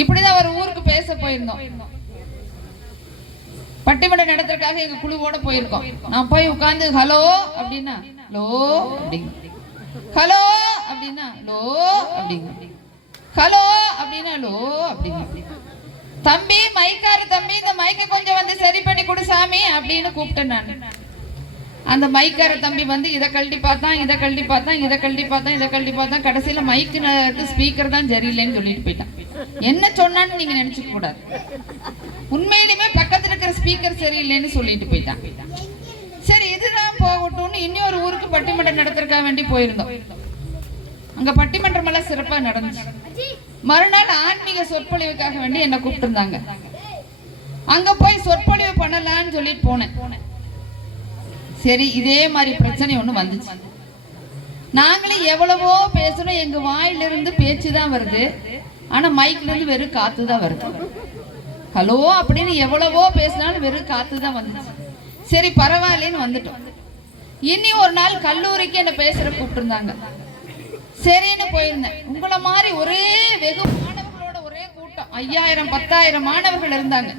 இப்படிதான் ஒரு ஊருக்கு பேச போயிருந்தோம். பட்டிமன்ற நடத்துறதுக்காக எங்க குழுவோட போயிருக்கோம். நான் போய் உட்கார்ந்து ஹலோ அப்படின்னா ஹலோ அப்படிங்க. ஹலோ அப்படின்னா லோ அப்படிங்க. ஹலோ அப்படின்னா லோ அப்படிங்க. தம்பி மைக்காரு தம்பி இந்த மைக்கை கொஞ்சம் வந்து சரி பண்ணி கொடு சாமி அப்படின்னு கூப்பிட்டேன் நான். அந்த மைக்கார தம்பி வந்து இதை கழட்டி பார்த்தான் இதை கழட்டி பார்த்தான் இதை கழட்டி பார்த்தான் இதை கழட்டி பார்த்தான் கடைசியில மைக்கு ஸ்பீக்கர் தான் சரியில்லைன்னு சொல்லிட்டு போயிட்டான். என்ன சொன்னான்னு நீங்க நினைச்சுக்க கூடாது. உண்மையிலுமே பக்கத்துல இருக்கிற ஸ்பீக்கர் சரியில்லைன்னு சொல்லிட்டு போயிட்டான். சரி இதுதான் போகட்டும்னு இன்னொரு ஊருக்கு பட்டிமன்றம் நடத்திருக்க வேண்டி போயிருந்தோம். அங்க பட்டிமன்றம் எல்லாம் சிறப்பா நடந்துச்சு. மறுநாள் ஆன்மீக சொற்பொழிவுக்காக வேண்டி என்ன கூப்பிட்டுருந்தாங்க. அங்க போய் சொற்பொழிவு பண்ணலான்னு சொல்லிட்டு போனேன். சரி இதே மாதிரி பிரச்சனை ஒண்ணு வந்துச்சு. நாங்களும் எவ்வளவோ பேசணும் எங்க வாயிலிருந்து பேச்சு தான் வருது. ஆனா மைக்ல இருந்து வெறும் காத்து தான் வருது. ஹலோ அப்படின்னு எவ்வளவோ பேசினாலும் வெறும் காத்து தான் வந்துச்சு. சரி பரவாயில்லைன்னு வந்துட்டோம். இனி ஒரு நாள் கல்லூரிக்கு என்ன பேசுற கூப்பிட்டுருந்தாங்க. சரின்னு போயிருந்தேன். உங்களை மாதிரி ஒரே வெகு மாணவர்களோட ஒரே கூட்டம். ஐயாயிரம் பத்தாயிரம் மாணவர்கள் இருந்தாங்க.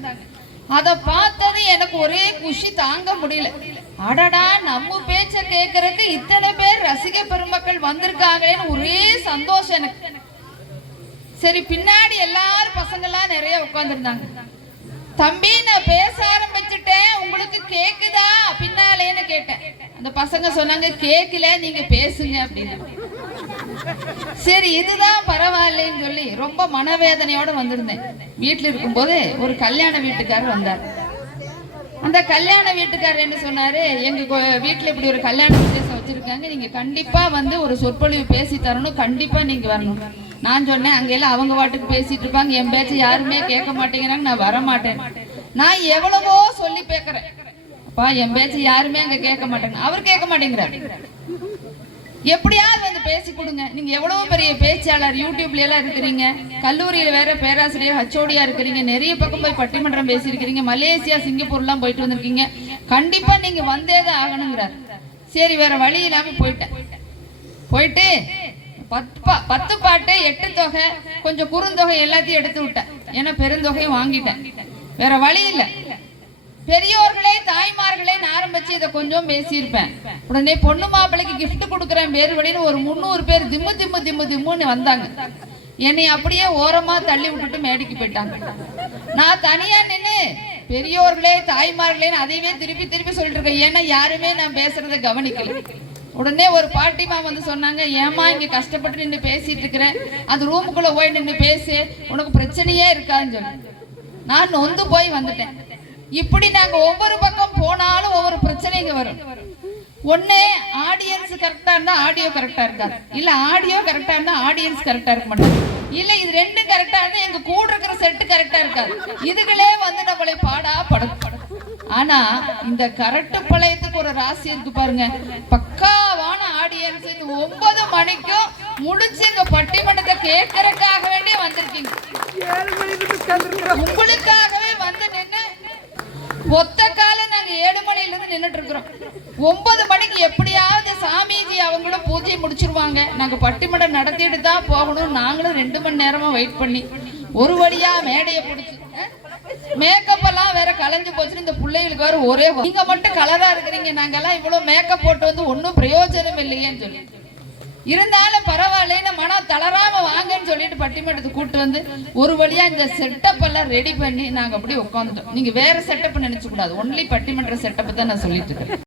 அதை பார்த்தது எனக்கு ஒரே குஷி தாங்க முடியல. அடடா நம்ம பேச்ச கேட்கறதுக்கு இத்தனை பேர் ரசிக பெருமக்கள் வந்திருக்காங்களேன்னு ஒரே சந்தோஷம் எனக்கு. சரி பின்னாடி எல்லாரும் பசங்கள்லாம் நிறைய உட்காந்துருந்தாங்க தம்பி நான் பேச ஆரம்பிச்சுட்டேன். உங்களுக்கு கேக்குதா? பின்னாலேன்னு கேட்டேன். அந்த பசங்க சொன்னாங்க கேக்கல நீங்க பேசுங்க அப்படின்னு. சரி இதுதான் பரவாயில்லைன்னு சொல்லி ரொம்ப மனவேதனையோட வந்திருந்தேன். வீட்டுல இருக்கும்போது ஒரு கல்யாண வீட்டுக்காரர் வந்தார். அந்த கல்யாண வீட்டுக்காரர் என்ன சொன்னாரு எங்க வீட்டில் வீட்டுல இப்படி ஒரு கல்யாண விசேஷம் வச்சிருக்காங்க. நீங்க கண்டிப்பா வந்து ஒரு சொற்பொழிவு பேசி தரணும். கண்டிப்பா நீங்க வரணும். நான் சொன்னேன் அங்கெல்லாம் அவங்க வாட்டுக்கு பேசிட்டு இருப்பாங்க. என் பேச்சு யாருமே கேட்க மாட்டேங்கிறாங்க. நான் வர மாட்டேன் நான் எவ்வளவோ சொல்லி பேக்குறேன். பா என் பேச்சு யாருமே அங்க கேட்க மாட்டேங்க. அவர் கேட்க மாட்டேங்கிறார். எப்படியாவது வந்து பேசி கொடுங்க. நீங்க எவ்வளவு பெரிய பேச்சாளர் யூடியூப்ல எல்லாம் இருக்கிறீங்க. கல்லூரியில வேற பேராசிரியர் ஹச்சோடியா இருக்கிறீங்க. நிறைய பக்கம் போய் பட்டிமன்றம் பேசியிருக்கிறீங்க. மலேசியா சிங்கப்பூர்லாம் போயிட்டு வந்திருக்கீங்க. கண்டிப்பா நீங்க வந்தே தான் ஆகணுங்கிறார். சரி வேற வழி இல்லாம போயிட்டேன். போயிட்டு பத்து பா- பத்து பாட்டு எட்டு தொகை கொஞ்சம் குறுந்தொகை எல்லாத்தையும் எடுத்து விட்டேன். ஏன்னா பெருந்தொகையும் வாங்கிட்டேன். வேற வழி இல்லை. பெரியோர் ஆரம்பிச்சு இதை கொஞ்சம் பேசியிருப்பேன். உடனே பொண்ணு மாப்பிள்ளைக்கு கிஃப்ட் கொடுக்குறேன் பேர் வழின்னு ஒரு முந்நூறு பேர் திம்மு திம்மு திம்மு திம்முன்னு வந்தாங்க. என்னை அப்படியே ஓரமா தள்ளி விட்டுட்டு மேடைக்கு போயிட்டாங்க. நான் தனியா நின்னு பெரியோர்களே தாய்மார்களேன்னு அதையவே திருப்பி திருப்பி சொல்லிட்டு இருக்கேன் ஏன்னா யாருமே நான் பேசுறதை கவனிக்கல. உடனே ஒரு பாட்டிமா வந்து சொன்னாங்க ஏமா இங்க கஷ்டப்பட்டு நின்று பேசிட்டு இருக்கிறேன் அந்த ரூமுக்குள்ள போய் நின்று பேசு. உனக்கு பிரச்சனையே இருக்காதுன்னு சொல்லி. நான் நொந்து போய் வந்துட்டேன். இப்படி நாங்க ஒவ்வொரு பக்கம் வரும். ஒண்ணு ஆடியன்ஸ் கரெக்டா இருந்தா ஆடியோ கரெக்டா இருக்காது. இல்ல ஆடியோ கரெக்டா இருந்தா ஆடியன்ஸ் கரெக்டா இருக்க மாட்டாங்க. இல்ல இது ரெண்டும் கரெக்டா இருந்தா எங்க கூட இருக்கிற செட்டு கரெக்டா இருக்காது. இதுகளே வந்து நம்மளை பாடா படம் ஆனா இந்த கரெக்ட் பழையத்துக்கு ஒரு ராசி இருக்கு பாருங்க. பக்காவான ஆடியன்ஸ் ஒன்பது மணிக்கும் முடிச்சு இந்த பட்டிமன்றத்தை கேட்கற இருக்கிறோம் ஒன்பது மணிக்கு எப்படியாவது சாமிஜி அவங்களும் பூஜை முடிச்சிருவாங்க. நாங்க பட்டிமடம் நடத்திட்டு தான் போகணும். நாங்களும் ரெண்டு மணி நேரமா வெயிட் பண்ணி. ஒரு வழியா மேடையை பிடிச்சி மேக்கப் எல்லாம் வேற கலைஞ்சு போச்சுன்னு இந்த பிள்ளைகளுக்கு வேற ஒரே நீங்க மட்டும் கலரா இருக்கிறீங்க. நாங்கெல்லாம் இவ்வளவு மேக்கப் போட்டு வந்து ஒன்றும் பிரயோஜனம் இல்லையேன்னு சொல்லி. இருந்தாலும் பரவாயில்லன்னு மனம் தளராம வாங்கன்னு சொல்லிட்டு பட்டிமன்றத்துக்கு கூட்டு வந்து ஒரு வழியா இந்த செட்டப் எல்லாம் ரெடி பண்ணி நாங்க அப்படியே உட்காந்துட்டோம் நீங்க வேற செட்டப் நினைச்சு கூடாது. ஒன்லி பட்டிமன்ற செட்டப் தான் நான் சொல்லிட்டு இருக்கேன்.